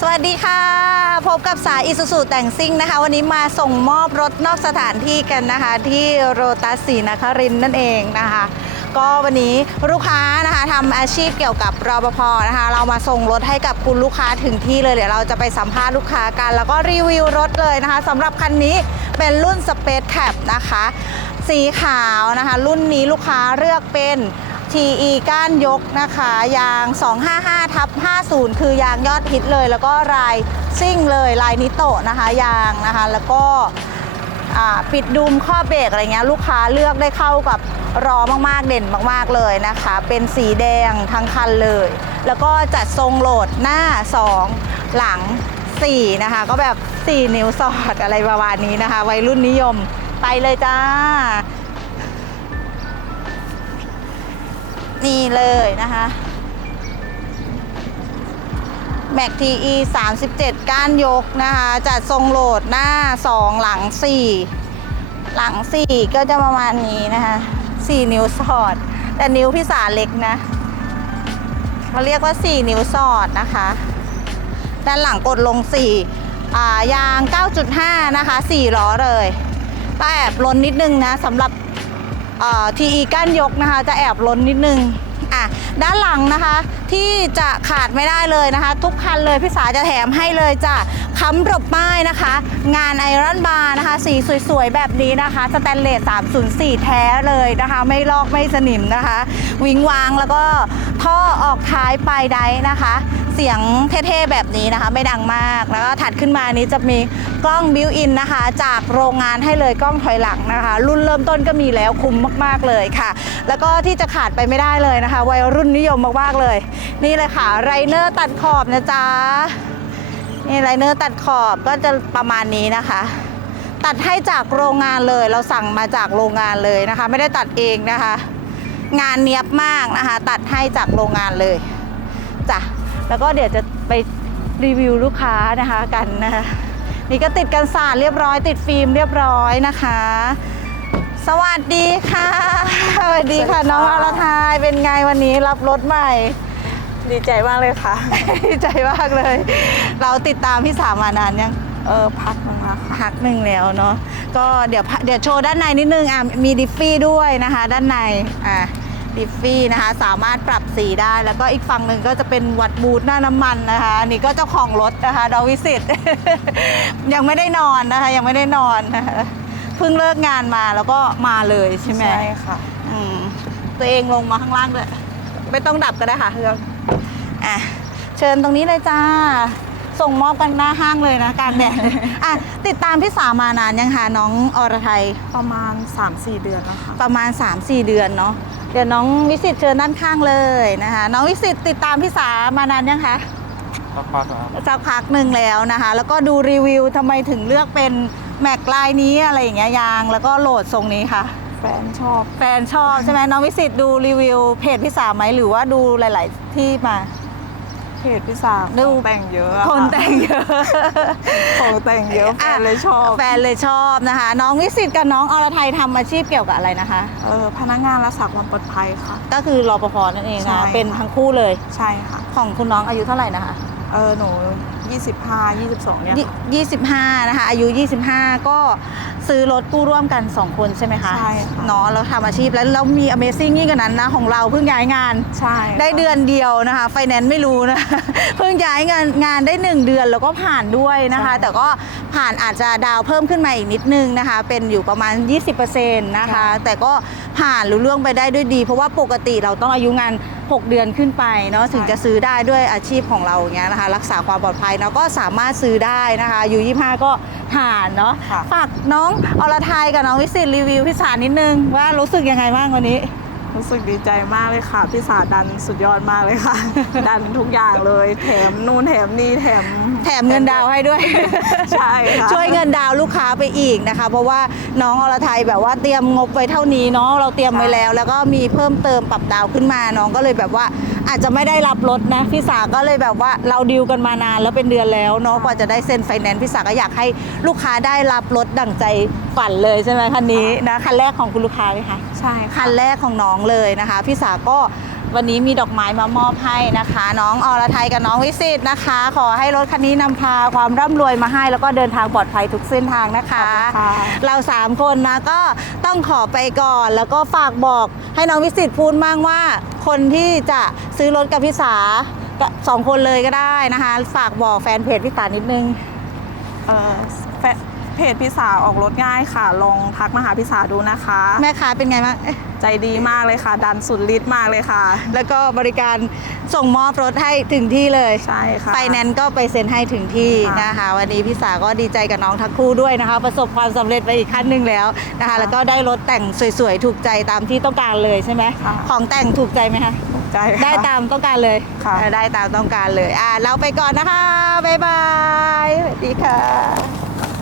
สวัสดีค่ะ พบกับสายอิสุสุแต่งซิ่งนะคะ วันนี้มาส่งมอบรถนอกสถานที่กันนะคะ ที่โรตัสศรีนครินนั่นเองนะคะ ก็วันนี้ลูกค้านะคะทำอาชีพเกี่ยวกับรปภนะคะ เรามาส่งรถให้กับคุณลูกค้าถึงที่เลยเดี๋ยวเราจะไปสัมภาษณ์ลูกค้ากัน แล้วก็รีวิวรถเลยนะคะสำหรับคันนี้เป็นรุ่น Space Cap นะคะ สีขาวนะคะ รุ่นนี้ลูกค้าเลือกเป็น TE ก้านยกนะคะ ยาง 255ทับ50 คือยางยอดฮิตเลย แล้วก็ลายซิ่งเลยลายนิโตะนะคะ ยางนะคะ แล้วก็ปิดดุมข้อเบรกอะไรเงี้ยลูกค้าเลือกได้เข้ากับรอมากๆเด่นมากๆเลยนะคะ เป็นสีแดงทั้งคันเลย แล้วก็จัดทรงโหลดหน้า 2 หลัง 4 นะคะ ก็แบบ 4 นิ้วสอดอะไรประมาณนี้นะคะ วัยรุ่นนิยมไปเลยจ้า นี่เลยนะคะแม็กทีอี37ก้านยกนะคะ จัดทรงโหลดหน้า2หลัง4หลัง4ก็จะประมาณนี้นะคะ4นิ้วสอด แต่นิ้วพี่สาเล็กนะเขาเรียกว่า4นิ้วสอดนะคะ ด้านหลังกดลง4อ่ายาง 9.5 นะคะ4ล้อเลยก็แอบล้นนิดนึงนะสำหรับทีอีก้านยกนะคะ จะแอบล้นนิดนึง ด้านหลังนะคะ ที่จะขาดไม่ได้เลยนะคะ ทุกคันเลยพี่สาจะแถมให้เลยจ้ะค้ำรบไม้นะคะ งานไอรอนบาร์นะคะ สีสวยๆ แบบนี้นะคะสแตนเลส 304 แท้เลยนะคะ ไม่ลอกไม่สนิมนะคะ วิงวางแล้วก็ท่อออกท้ายปลายไดนะคะ เสียงเท่ๆแบบนี้นะคะ ไม่ดังมากแล้วก็ถัดขึ้นมานี้จะมีกล้องบิวอินนะคะ จากโรงงานให้เลยกล้องถอยหลังนะคะ รุ่นเริ่มต้นก็มีแล้วคุ้มมากๆเลยค่ะ แล้วก็ที่จะขาดไปไม่ได้เลยนะคะ วัยรุ่นนิยมมากๆเลย นี่เลยค่ะไรเนอร์ตัดขอบนะจ๊ะนี่ไรเนอร์ตัดขอบก็จะประมาณนี้นะคะ ตัดให้จากโรงงานเลย เราสั่งมาจากโรงงานเลยนะคะ ไม่ได้ตัดเองนะคะ งานเนียบมากนะคะ ตัดให้จากโรงงานเลยจ้ะ แล้วก็เดี๋ยวจะไปรีวิวลูกค้านะคะกันนะคะนี่ก็ติดกันสาดเรียบร้อย ติดฟิล์มเรียบร้อยนะคะ สวัสดีค่ะสวัสดีค่ะสวัสดีค่ะน้องอรทายเป็นไงวันนี้รับรถใหม่ ดีใจมากเลยค่ะ ดีใจมากเลย เราติดตามพี่สามมานานยังเออพักหนึงแล้วค่ะพักหนึ่งแล้วเนาะก็เดี๋ยวพะเดี๋ยวโชว์ด้านในนิดนึงอะมีดิฟฟี่ด้วยนะคะ ด้านในอะ ดิฟฟี่นะคะ สามารถปรับสีได้ แล้วก็อีกฝั่งหนึ่งก็จะเป็นวัดบูธหน้าน้ำมันนะคะ อันนี่ก็เจ้าของรถนะคะดอวิสิต ยังไม่ได้นอนนะคะ ยังไม่ได้นอนนะคะเพิ่งเลิกงานมาแล้วก็มาเลยใช่ไหมใช่ค่ะอืมตัวเองลงมาข้างล่างด้วยไม่ต้องดับก็ได้ค่ะเครื่องอะเชิญตรงนี้เลยจ้า ส่งมอบกันหน้าห้างเลยนะกลารแดด อะติดตามพี่สาวมานานยังคะน้องอรไทยประมาณ 3-4 เดือนแล้วค่ะ ประมาณ 3-4 เดือนเนาะเดี๋ยวน้องวิสิตเชิญด้านข้างเลยนะคะ น้องวิสิตติดตามพี่สามานานยังคะสักพักครับสักพักหนึ่งแล้วนะคะ แล้วก็ดูรีวิวทำไมถึงเลือกเป็นแม็กลายนี้อะไรอย่างเงี้ยยาง แล้วก็โหลดทรงนี้ค่ะ แฟนชอบ แฟนชอบใช่ไหมน้องวิสิตดูรีวิวเพจพี่สาวไหมหรือว่าดูหลาย ๆ ที่มา เพจพี่สาวดูของแต่งเยอะอะคนแต่งเยอะ ของแต่งเยอะแฟนเลยชอบแฟนเลยชอบนะคะ น้องวิสิตกับน้องอรไทยทำอาชีพเกี่ยวกับอะไรนะคะ เออพนักงานรักษาความปลอดภัยค่ะ ก็คือรปภนั่นเองใช่นะค่ะ เป็นทั้งคู่เลย ใช่ค่ะ ของคุณน้องอายุเท่าไหร่นะคะเออหนู25 22เนี่ยค่ะยี่สิบห้านะคะอายุ 25 ก็ ซื้อรถกู้ร่วมกัน 2 คนใช่ไหมคะใช่ค่ะเนาะแล้วทำอาชีพแล้วแล้วมี Amazing ยิ่งกว่านั้นนะ ของเราเพิ่งย้ายงาน ใช่ค่ะ ได้เดือนเดียวนะคะไฟแนนซ์ไม่รู้นะ เพิ่งย้ายงานงานได้ 1 เดือนแล้วก็ผ่านด้วยนะคะแต่ก็ผ่านอาจจะดาวเพิ่มขึ้นมาอีกนิดนึงนะคะ เป็นอยู่ประมาณ 20%นะคะแต่ก็ผ่านรู้เรื่องไปได้ด้วยดี เพราะว่าปกติเราต้องอายุงาน 6 เดือนขึ้นไปเนาะถึงจะซื้อได้ด้วยอาชีพของเราอย่างเงี้ยนะคะ รักษาความปลอดภัยเนาะก็สามารถซื้อได้นะคะอายุ25 ก็ ผ่านเนาะค่ะ ฝากน้องอรไทยกับน้องวิสิตรีวิวพี่สารนิดนึงว่ารู้สึกยังไงบ้างวันนี้ รู้สึกดีใจมากเลยค่ะ พี่สาวดันสุดยอดมากเลยค่ะ ดันทุกอย่างเลย แถมนู่นแถมนี่แถม แถมเงินดาวน์ให้ด้วย ใช่ค่ะ ช่วยเงินดาวน์ลูกค้าไปอีกนะคะ เพราะว่าน้องอรไทยแบบว่าเตรียมงบไว้เท่านี้เนาะเราเตรียมไว้แล้ว แล้วก็มีเพิ่มเติมปรับดาวขึ้นมาน้องก็เลยแบบว่า อาจจะไม่ได้รับรถนะพี่สาก็เลยแบบว่าเราดีลกันมานานแล้วเป็นเดือนแล้วเนาะกว่าจะได้เซ็นไฟแนนซ์พี่สาก็อยากให้ลูกค้าได้รับรถดั่งใจฝันเลยใช่ไหมคันนี้นะคันแรกของคุณลูกค้าเลยค่ะใช่ค่ะคันแรกของน้องเลยนะคะ พี่สาก็ วันนี้มีดอกไม้มามอบให้นะคะ น้องอรไทยกับน้องวิสิตนะคะ ขอให้รถคันนี้นำพาความร่ำรวยมาให้ แล้วก็เดินทางปลอดภัยทุกเส้นทางนะคะขอบคุณค่ะเราสามคนนะก็ต้องขอไปก่อน แล้วก็ฝากบอกให้น้องวิสิตพูดบ้างว่า คนที่จะซื้อรถกับพี่สาก็สองคนเลยก็ได้นะคะ ฝากบอกแฟนเพจพี่สานิดนึงเอ่อแฟน เพจพี่สาออกรถง่ายค่ะ ลองทักมาหาพี่สาดูนะคะ แม่ค้าเป็นไงบ้างใจดีมากเลยค่ะ ดันสุดฤทธิ์มากเลยค่ะ แล้วก็บริการส่งมอบรถให้ถึงที่เลยใช่ค่ะไฟแนนซ์ก็ไปเซ็นให้ถึงที่ค่ะนะคะ วันนี้พี่สาก็ดีใจกับน้องทั้งคู่ด้วยนะคะ ประสบความสำเร็จไปอีกขั้นหนึ่งแล้วนะคะค่ะแล้วก็ได้รถแต่งสวยๆ ถูกใจตามที่ต้องการเลยใช่ไหมค่ะของแต่งถูกใจไหมคะใจค่ะได้ตามต้องการเลยค่ะเออได้ตามต้องการเลยอ่าเราไปก่อนนะคะบ๊ายบายสวัสดีค่ะ